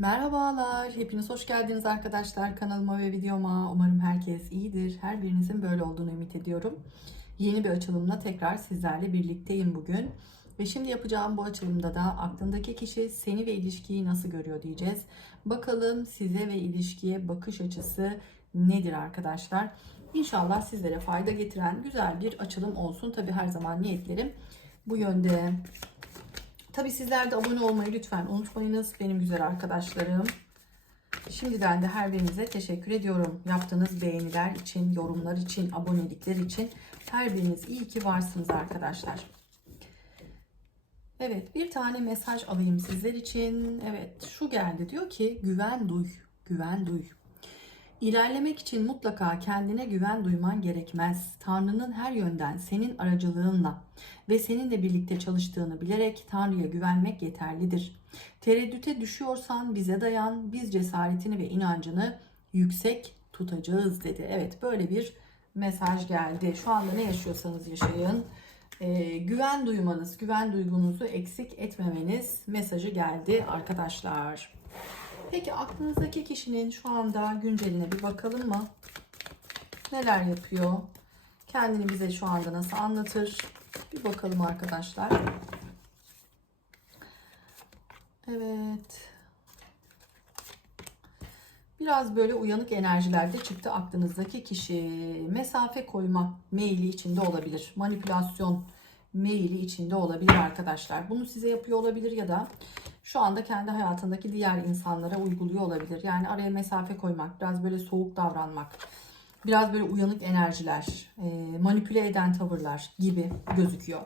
Merhabalar, hepiniz hoş geldiniz arkadaşlar kanalıma ve videoma. Umarım herkes iyidir. Her birinizin böyle olduğunu ümit ediyorum. Yeni bir açılımla tekrar sizlerle birlikteyim bugün. Ve şimdi yapacağım bu açılımda da aklındaki kişi seni ve ilişkiyi nasıl görüyor diyeceğiz. Bakalım size ve ilişkiye bakış açısı nedir arkadaşlar? İnşallah sizlere fayda getiren güzel bir açılım olsun. Tabi her zaman niyetlerim bu yönde. Tabi sizler de abone olmayı lütfen unutmayınız benim güzel arkadaşlarım. Şimdiden de her birinize teşekkür ediyorum. Yaptığınız beğeniler için, yorumlar için, abonelikler için her biriniz iyi ki varsınız arkadaşlar. Evet bir tane mesaj alayım sizler için. Evet şu geldi diyor ki güven duy, güven duy. İlerlemek için mutlaka kendine güven duyman gerekmez. Tanrı'nın her yönden senin aracılığınla ve seninle birlikte çalıştığını bilerek Tanrı'ya güvenmek yeterlidir. Tereddüte düşüyorsan bize dayan, biz cesaretini ve inancını yüksek tutacağız dedi. Evet böyle bir mesaj geldi. Şu anda ne yaşıyorsanız yaşayın. Ee, güven duymanız, güven duygunuzu eksik etmemeniz mesajı geldi arkadaşlar. Peki aklınızdaki kişinin şu anda günceline bir bakalım mı? Neler yapıyor? Kendini bize şu anda nasıl anlatır? Bir bakalım arkadaşlar. Evet. Biraz böyle uyanık enerjilerde çıktı aklınızdaki kişi. Mesafe koyma meyili içinde olabilir. Manipülasyon meyili içinde olabilir arkadaşlar. Bunu size yapıyor olabilir ya da şu anda kendi hayatındaki diğer insanlara uyguluyor olabilir. Yani araya mesafe koymak, biraz böyle soğuk davranmak, biraz böyle uyanık enerjiler, e, manipüle eden tavırlar gibi gözüküyor.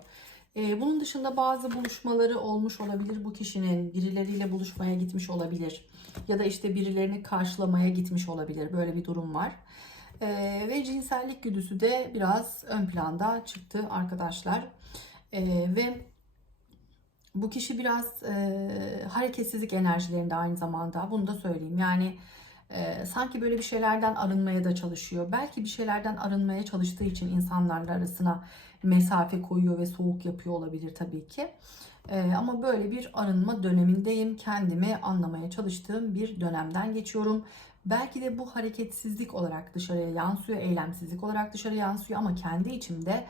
E, bunun dışında bazı buluşmaları olmuş olabilir bu kişinin. Birileriyle buluşmaya gitmiş olabilir. Ya da işte birilerini karşılamaya gitmiş olabilir. Böyle bir durum var. E, ve cinsellik güdüsü de biraz ön planda çıktı arkadaşlar. Ve bu kişi biraz e, hareketsizlik enerjilerinde aynı zamanda. Bunu da söyleyeyim. Yani e, sanki böyle bir şeylerden arınmaya da çalışıyor. Belki bir şeylerden arınmaya çalıştığı için insanlarla arasına mesafe koyuyor ve soğuk yapıyor olabilir tabii ki. E, ama böyle bir arınma dönemindeyim. Kendimi anlamaya çalıştığım bir dönemden geçiyorum. Belki de bu hareketsizlik olarak dışarıya yansıyor, eylemsizlik olarak dışarıya yansıyor ama kendi içimde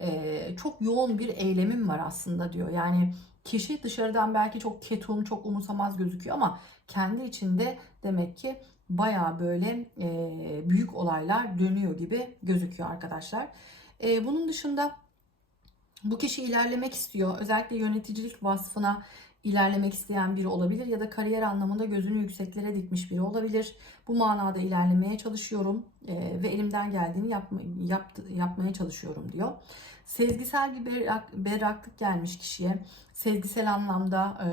e, çok yoğun bir eylemim var aslında diyor. Yani kişi dışarıdan belki çok ketum, çok umursamaz gözüküyor ama kendi içinde demek ki baya böyle e, büyük olaylar dönüyor gibi gözüküyor arkadaşlar. E, bunun dışında bu kişi ilerlemek istiyor. Özellikle yöneticilik vasfına ilerlemek isteyen biri olabilir ya da kariyer anlamında gözünü yükseklere dikmiş biri olabilir. Bu manada ilerlemeye çalışıyorum e, ve elimden geldiğini yapma, yap, yapmaya çalışıyorum diyor. Sezgisel bir berrak, berraklık gelmiş kişiye. Sezgisel anlamda e,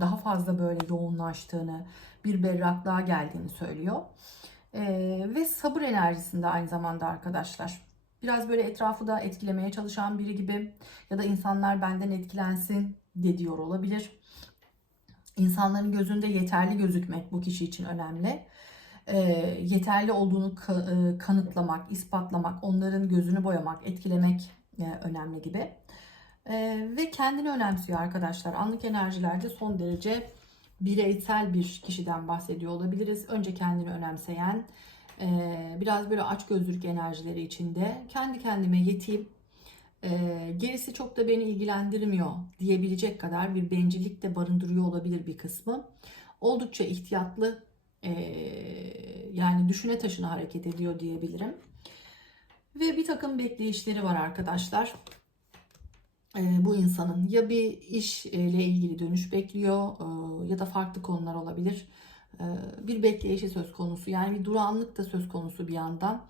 daha fazla böyle yoğunlaştığını, bir berraklığa geldiğini söylüyor. E, ve sabır enerjisinde aynı zamanda arkadaşlar. Biraz böyle etrafı da etkilemeye çalışan biri gibi ya da insanlar benden etkilensin de diyor olabilir. İnsanların gözünde yeterli gözükmek bu kişi için önemli. E, yeterli olduğunu ka- e, kanıtlamak, ispatlamak, onların gözünü boyamak, etkilemek önemli gibi. E, ve kendini önemsiyor arkadaşlar. Anlık enerjilerde son derece bireysel bir kişiden bahsediyor olabiliriz. Önce kendini önemseyen, e, biraz böyle açgözlülük enerjileri içinde kendi kendime yeteyim, e, gerisi çok da beni ilgilendirmiyor diyebilecek kadar bir bencillik de barındırıyor olabilir bir kısmı. Oldukça ihtiyatlı, e, yani düşüne taşına hareket ediyor diyebilirim. Ve bir takım bekleyişleri var arkadaşlar. E, bu insanın ya bir iş ile ilgili dönüş bekliyor e, ya da farklı konular olabilir. E, bir bekleyişi söz konusu. Yani bir durağanlık da söz konusu bir yandan.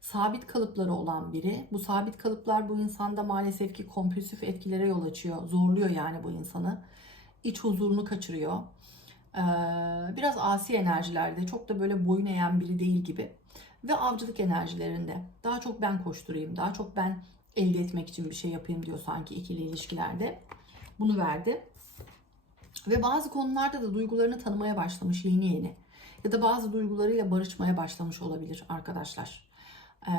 Sabit kalıpları olan biri. Bu sabit kalıplar bu insanda maalesef ki kompulsif etkilere yol açıyor. Zorluyor yani bu insanı. İç huzurunu kaçırıyor. E, biraz asi enerjilerde çok da böyle boyun eğen biri değil gibi ve avcılık enerjilerinde. Daha çok ben koşturayım, daha çok ben elde etmek için bir şey yapayım diyor sanki ikili ilişkilerde. Bunu verdi. Ve bazı konularda da duygularını tanımaya başlamış yeni yeni. Ya da bazı duygularıyla barışmaya başlamış olabilir arkadaşlar. Ee,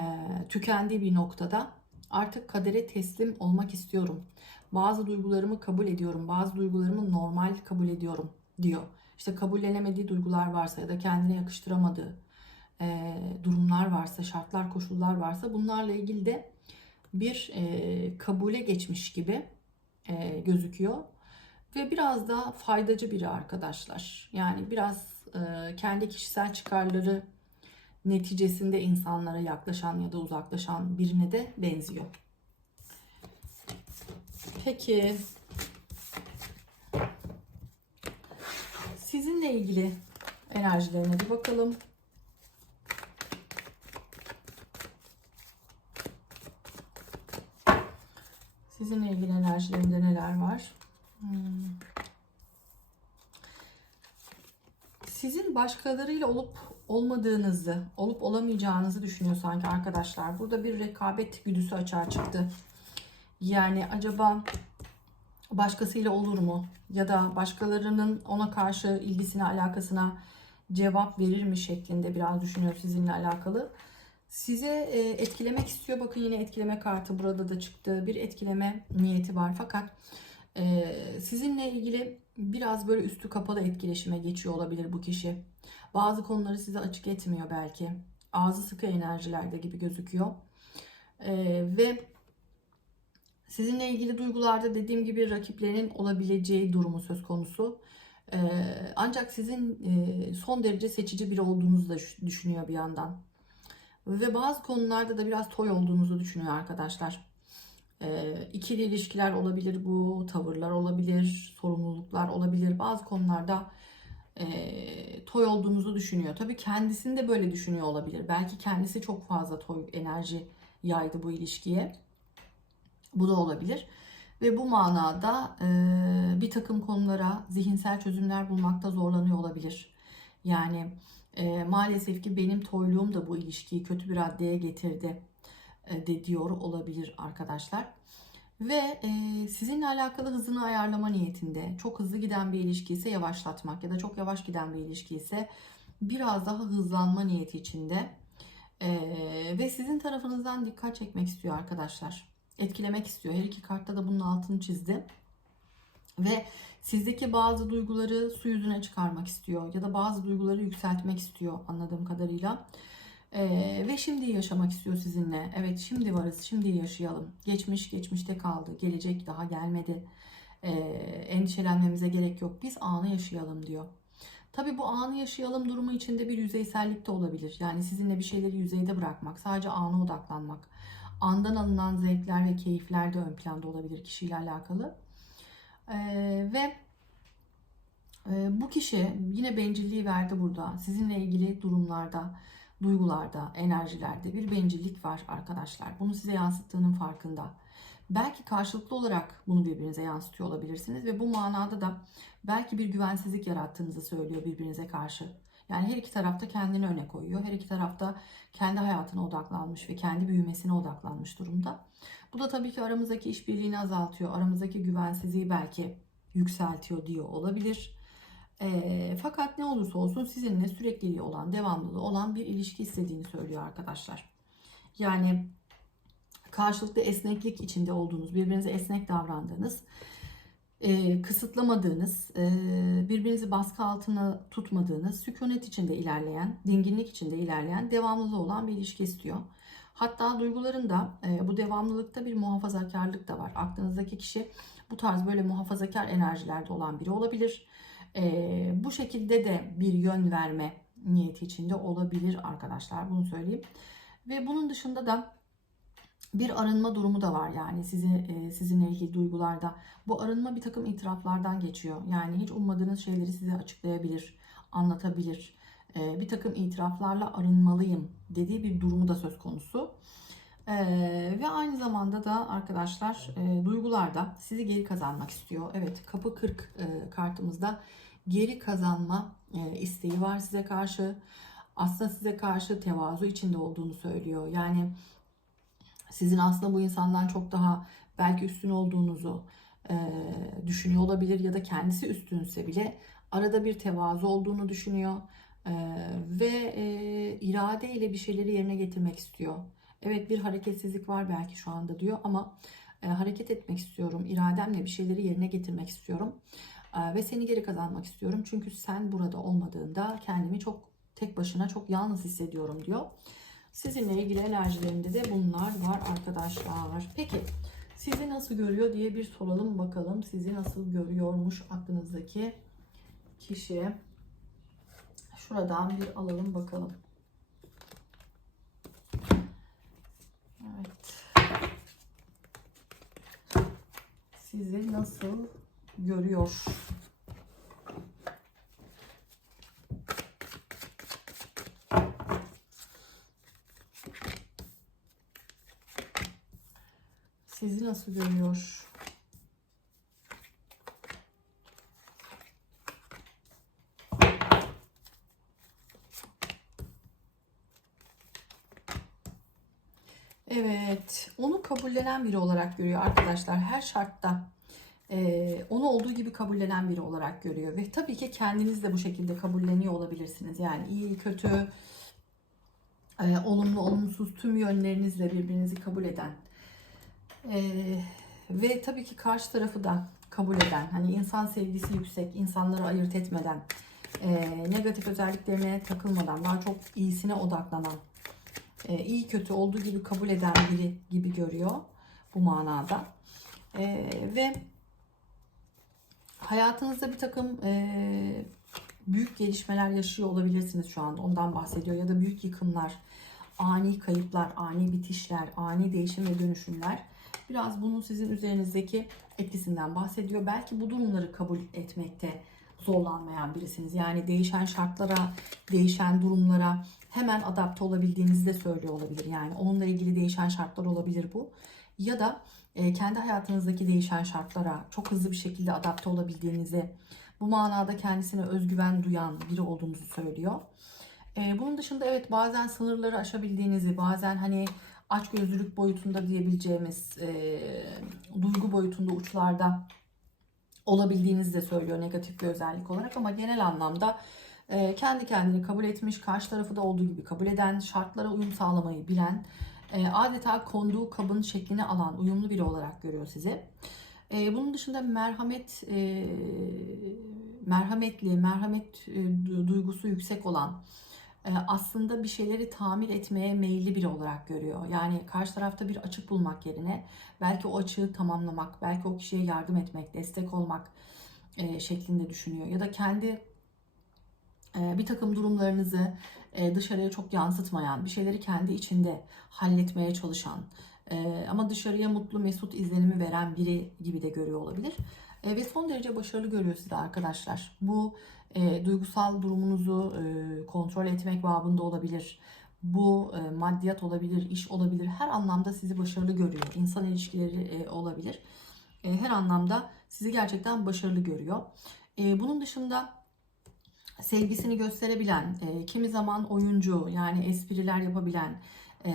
tükendiği bir noktada artık kadere teslim olmak istiyorum. Bazı duygularımı kabul ediyorum. Bazı duygularımı normal kabul ediyorum diyor. işte kabullenemediği duygular varsa ya da kendine yakıştıramadığı e, durumlar varsa, şartlar, koşullar varsa bunlarla ilgili de bir e, kabule geçmiş gibi e, gözüküyor. Ve biraz da faydacı biri arkadaşlar. Yani biraz e, kendi kişisel çıkarları neticesinde insanlara yaklaşan ya da uzaklaşan birine de benziyor. Peki sizinle ilgili enerjilerine bir bakalım. Sizinle ilgili enerjilerinde neler var? Hmm. Sizin başkalarıyla olup olmadığınızı, olup olamayacağınızı düşünüyor sanki arkadaşlar. Burada bir rekabet güdüsü açığa çıktı. Yani acaba başkasıyla olur mu? Ya da başkalarının ona karşı ilgisine, alakasına cevap verir mi şeklinde biraz düşünüyor sizinle alakalı. Size e, etkilemek istiyor. Bakın yine etkileme kartı burada da çıktı. Bir etkileme niyeti var. Fakat e, sizinle ilgili biraz böyle üstü kapalı etkileşime geçiyor olabilir bu kişi. Bazı konuları size açık etmiyor belki. Ağzı sıkı enerjilerde gibi gözüküyor. E, ve sizinle ilgili duygularda dediğim gibi rakiplerinin olabileceği durumu söz konusu. Ancak sizin son derece seçici biri olduğunuzu da düşünüyor bir yandan. Ve bazı konularda da biraz toy olduğunuzu düşünüyor arkadaşlar. E, ikili ilişkiler olabilir bu, tavırlar olabilir, sorumluluklar olabilir. Bazı konularda e, toy olduğunuzu düşünüyor. Tabii kendisini de böyle düşünüyor olabilir. Belki kendisi çok fazla toy enerji yaydı bu ilişkiye. Bu da olabilir. Ve bu manada e, bir takım konulara zihinsel çözümler bulmakta zorlanıyor olabilir. Yani e, maalesef ki benim toyluğum da bu ilişkiyi kötü bir raddeye getirdi e, de diyor olabilir arkadaşlar. Ve e, sizinle alakalı hızını ayarlama niyetinde çok hızlı giden bir ilişki ise yavaşlatmak ya da çok yavaş giden bir ilişki ise biraz daha hızlanma niyeti içinde. E, ve sizin tarafınızdan dikkat çekmek istiyor arkadaşlar. Etkilemek istiyor. Her iki kartta da bunun altını çizdi. Ve sizdeki bazı duyguları su yüzüne çıkarmak istiyor ya da bazı duyguları yükseltmek istiyor anladığım kadarıyla. Ee, ve şimdi yaşamak istiyor sizinle. Evet şimdi varız, şimdi yaşayalım. Geçmiş geçmişte kaldı, gelecek daha gelmedi. Ee, endişelenmemize gerek yok. Biz anı yaşayalım diyor. Tabii bu anı yaşayalım durumu içinde bir yüzeysellik de olabilir. Yani sizinle bir şeyleri yüzeyde bırakmak, sadece ana odaklanmak. Andan alınan zevkler ve keyifler de ön planda olabilir kişiyle alakalı. Ee, ve e, bu kişi yine bencilliği verdi burada. Sizinle ilgili durumlarda, duygularda, enerjilerde bir bencillik var arkadaşlar. Bunu size yansıttığının farkında. Belki karşılıklı olarak bunu birbirinize yansıtıyor olabilirsiniz ve bu manada da belki bir güvensizlik yarattığınızı söylüyor birbirinize karşı. Yani her iki tarafta kendini öne koyuyor. Her iki tarafta kendi hayatına odaklanmış ve kendi büyümesine odaklanmış durumda. Bu da tabii ki aramızdaki işbirliğini azaltıyor. Aramızdaki güvensizliği belki yükseltiyor diyor olabilir. E, fakat ne olursa olsun sizinle sürekliliği olan, devamlılığı olan bir ilişki istediğini söylüyor arkadaşlar. Yani karşılıklı esneklik içinde olduğunuz, birbirinize esnek davrandığınız, e, kısıtlamadığınız, e, birbirinizi baskı altına tutmadığınız, sükunet içinde ilerleyen, dinginlik içinde ilerleyen, devamlılığı olan bir ilişki istiyor. Hatta duygularında e, bu devamlılıkta bir muhafazakarlık da var. Aklınızdaki kişi bu tarz böyle muhafazakar enerjilerde olan biri olabilir. E, bu şekilde de bir yön verme niyeti içinde olabilir arkadaşlar. Bunu söyleyeyim. Ve bunun dışında da bir arınma durumu da var yani sizi, e, sizinle ilgili duygularda. Bu arınma bir takım itiraflardan geçiyor. Yani hiç ummadığınız şeyleri size açıklayabilir, anlatabilir. E, bir takım itiraflarla arınmalıyım dediği bir durumu da söz konusu. E, ve aynı zamanda da arkadaşlar e, duygularda sizi geri kazanmak istiyor. Evet kapı 40 e, kartımızda geri kazanma e, isteği var size karşı. Aslında size karşı tevazu içinde olduğunu söylüyor. Yani sizin aslında bu insandan çok daha belki üstün olduğunuzu e, düşünüyor olabilir ya da kendisi üstünse bile arada bir tevazu olduğunu düşünüyor e, ve e, irade ile bir şeyleri yerine getirmek istiyor. Evet bir hareketsizlik var belki şu anda diyor ama e, hareket etmek istiyorum, irademle bir şeyleri yerine getirmek istiyorum. Ee, ve seni geri kazanmak istiyorum. Çünkü sen burada olmadığında kendimi çok tek başına çok yalnız hissediyorum diyor. Sizinle ilgili enerjilerinde de bunlar var arkadaşlar. Peki sizi nasıl görüyor diye bir soralım bakalım. Sizi nasıl görüyormuş aklınızdaki kişi. Şuradan bir alalım bakalım. Evet. Sizi nasıl görüyor? Sizi nasıl görüyor? Evet, onu kabullenen biri olarak görüyor arkadaşlar. Her şartta e, onu olduğu gibi kabullenen biri olarak görüyor. Ve tabii ki kendiniz de bu şekilde kabulleniyor olabilirsiniz. Yani iyi, kötü, e, olumlu, olumsuz tüm yönlerinizle birbirinizi kabul eden e, ve tabii ki karşı tarafı da kabul eden, hani insan sevgisi yüksek, insanları ayırt etmeden, e, negatif özelliklerine takılmadan, daha çok iyisine odaklanan, e, iyi kötü olduğu gibi kabul eden biri gibi görüyor bu manada. E, ve hayatınızda bir takım e, büyük gelişmeler yaşıyor olabilirsiniz şu anda. Ondan bahsediyor. Ya da büyük yıkımlar, ani kayıplar, ani bitişler, ani değişim ve dönüşümler. Biraz bunun sizin üzerinizdeki etkisinden bahsediyor. Belki bu durumları kabul etmekte zorlanmayan birisiniz. Yani değişen şartlara, değişen durumlara hemen adapte olabildiğinizi de söylüyor olabilir. Yani onunla ilgili değişen şartlar olabilir bu. Ya da e, kendi hayatınızdaki değişen şartlara çok hızlı bir şekilde adapte olabildiğinizi, bu manada kendisine özgüven duyan biri olduğunuzu söylüyor. E, bunun dışında evet bazen sınırları aşabildiğinizi, bazen hani açgözlülük boyutunda diyebileceğimiz e, duygu boyutunda uçlarda olabildiğinizi de söylüyor negatif bir özellik olarak ama genel anlamda e, kendi kendini kabul etmiş, karşı tarafı da olduğu gibi kabul eden, şartlara uyum sağlamayı bilen, e, adeta konduğu kabın şeklini alan uyumlu biri olarak görüyor sizi. E, bunun dışında merhamet, merhametli, merhamet duygusu yüksek olan, aslında bir şeyleri tamir etmeye meyilli biri olarak görüyor. Yani karşı tarafta bir açık bulmak yerine belki o açığı tamamlamak, belki o kişiye yardım etmek, destek olmak e, şeklinde düşünüyor. Ya da kendi e, bir takım durumlarınızı dışarıya çok yansıtmayan, bir şeyleri kendi içinde halletmeye çalışan ama dışarıya mutlu, mesut izlenimi veren biri gibi de görüyor olabilir. Ve son derece başarılı görüyor sizi arkadaşlar. Bu e, duygusal durumunuzu e, kontrol etmek babında olabilir. Bu e, maddiyat olabilir, iş olabilir. Her anlamda sizi başarılı görüyor. İnsan ilişkileri e, olabilir. E, her anlamda sizi gerçekten başarılı görüyor. E, bunun dışında sevgisini gösterebilen, e, kimi zaman oyuncu yani espriler yapabilen, e,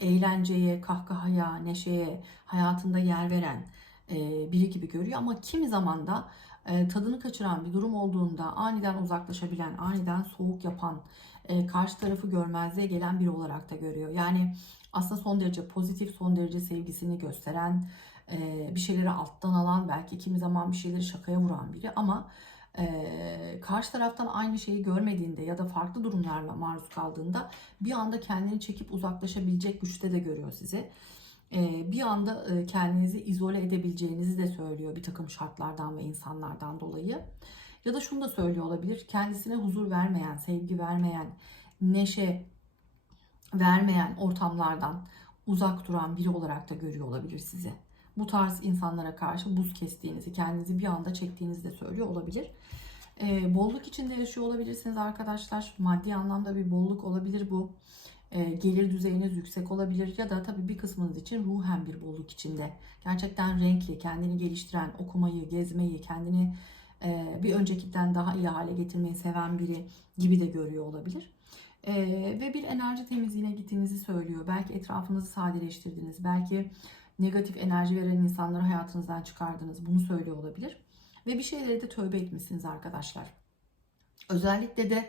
eğlenceye, kahkahaya, neşeye hayatında yer veren e, biri gibi görüyor. Ama kimi zaman da e, tadını kaçıran bir durum olduğunda aniden uzaklaşabilen, aniden soğuk yapan, e, karşı tarafı görmezliğe gelen biri olarak da görüyor. Yani aslında son derece pozitif, son derece sevgisini gösteren, e, bir şeyleri alttan alan, belki kimi zaman bir şeyleri şakaya vuran biri ama karşı taraftan aynı şeyi görmediğinde ya da farklı durumlarla maruz kaldığında bir anda kendini çekip uzaklaşabilecek güçte de görüyor sizi bir anda kendinizi izole edebileceğinizi de söylüyor bir takım şartlardan ve insanlardan dolayı. Ya da şunu da söylüyor olabilir. Kendisine huzur vermeyen, sevgi vermeyen, neşe vermeyen ortamlardan uzak duran biri olarak da görüyor olabilir sizi. Bu tarz insanlara karşı buz kestiğinizi, kendinizi bir anda çektiğinizi de söylüyor olabilir. Ee, bolluk içinde yaşıyor olabilirsiniz arkadaşlar. Maddi anlamda bir bolluk olabilir bu e, gelir düzeyiniz yüksek olabilir ya da tabii bir kısmınız için ruhen bir bolluk içinde. Gerçekten renkli, kendini geliştiren, okumayı, gezmeyi, kendini e, bir öncekinden daha iyi hale getirmeyi seven biri gibi de görüyor olabilir. E, ve bir enerji temizliğine gittiğinizi söylüyor. Belki etrafınızı sadeleştirdiniz, belki negatif enerji veren insanları hayatınızdan çıkardınız. Bunu söylüyor olabilir. Ve bir şeyleri de tövbe etmişsiniz arkadaşlar. Özellikle de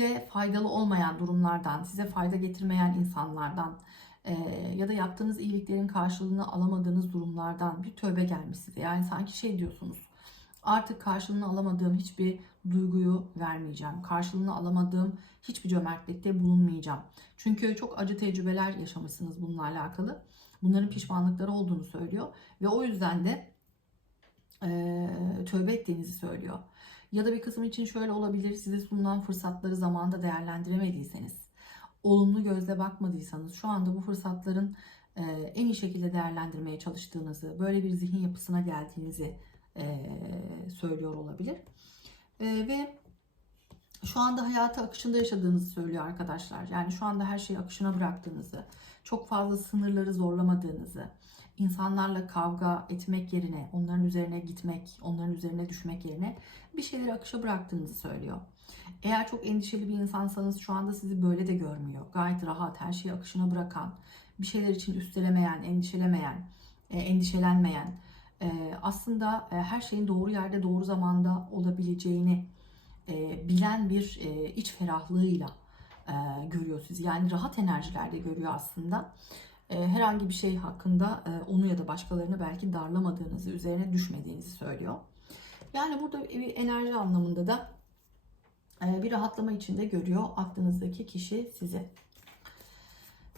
size faydalı olmayan durumlardan, size fayda getirmeyen insanlardan e, ya da yaptığınız iyiliklerin karşılığını alamadığınız durumlardan bir tövbe gelmiş size. Yani sanki şey diyorsunuz. Artık karşılığını alamadığım hiçbir duyguyu vermeyeceğim. Karşılığını alamadığım hiçbir cömertlikte bulunmayacağım. Çünkü çok acı tecrübeler yaşamışsınız bununla alakalı. Bunların pişmanlıkları olduğunu söylüyor. Ve o yüzden de e, tövbe ettiğinizi söylüyor. Ya da bir kısım için şöyle olabilir. Size sunulan fırsatları zamanında değerlendiremediyseniz, olumlu gözle bakmadıysanız, şu anda bu fırsatların e, en iyi şekilde değerlendirmeye çalıştığınızı, böyle bir zihin yapısına geldiğinizi e, söylüyor olabilir. E, ve şu anda hayatı akışında yaşadığınızı söylüyor arkadaşlar. Yani şu anda her şeyi akışına bıraktığınızı, çok fazla sınırları zorlamadığınızı, insanlarla kavga etmek yerine, onların üzerine gitmek, onların üzerine düşmek yerine bir şeyleri akışa bıraktığınızı söylüyor. Eğer çok endişeli bir insansanız şu anda sizi böyle de görmüyor. Gayet rahat, her şeyi akışına bırakan, bir şeyler için üstelemeyen, endişelemeyen, e, endişelenmeyen, e, aslında e, her şeyin doğru yerde, doğru zamanda olabileceğini bilen bir iç ferahlığıyla görüyor sizi. Yani rahat enerjilerde görüyor aslında. E, herhangi bir şey hakkında e, onu ya da başkalarını belki darlamadığınızı, üzerine düşmediğinizi söylüyor. Yani burada bir enerji anlamında da e, bir rahatlama içinde görüyor aklınızdaki kişi sizi.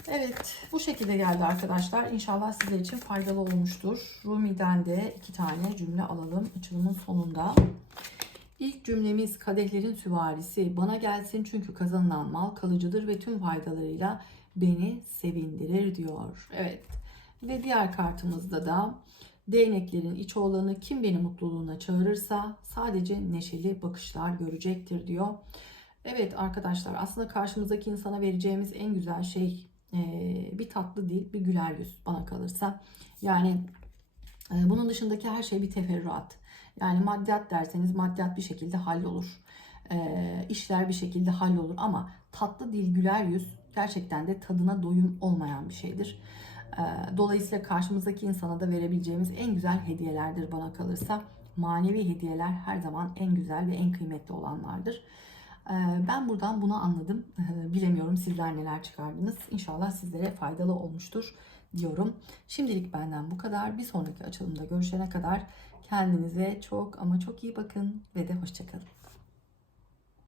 Evet bu şekilde geldi arkadaşlar. İnşallah sizler için faydalı olmuştur. Rumi'den de iki tane cümle alalım açılımın sonunda. İlk cümlemiz kadehlerin süvarisi bana gelsin çünkü kazanılan mal kalıcıdır ve tüm faydalarıyla beni sevindirir diyor. Evet ve diğer kartımızda da değneklerin iç olanı kim beni mutluluğuna çağırırsa sadece neşeli bakışlar görecektir diyor. Evet arkadaşlar aslında karşımızdaki insana vereceğimiz en güzel şey bir tatlı değil bir güler yüz bana kalırsa. Yani bunun dışındaki her şey bir teferruat. Yani maddiyat derseniz maddiyat bir şekilde hallolur. E, işler bir şekilde hallolur ama tatlı dil güler yüz gerçekten de tadına doyum olmayan bir şeydir. E, dolayısıyla karşımızdaki insana da verebileceğimiz en güzel hediyelerdir bana kalırsa. Manevi hediyeler her zaman en güzel ve en kıymetli olanlardır. E, ben buradan bunu anladım. E, bilemiyorum sizler neler çıkardınız. İnşallah sizlere faydalı olmuştur diyorum. Şimdilik benden bu kadar. Bir sonraki açılımda görüşene kadar Kendinize çok ama çok iyi bakın ve de hoşçakalın.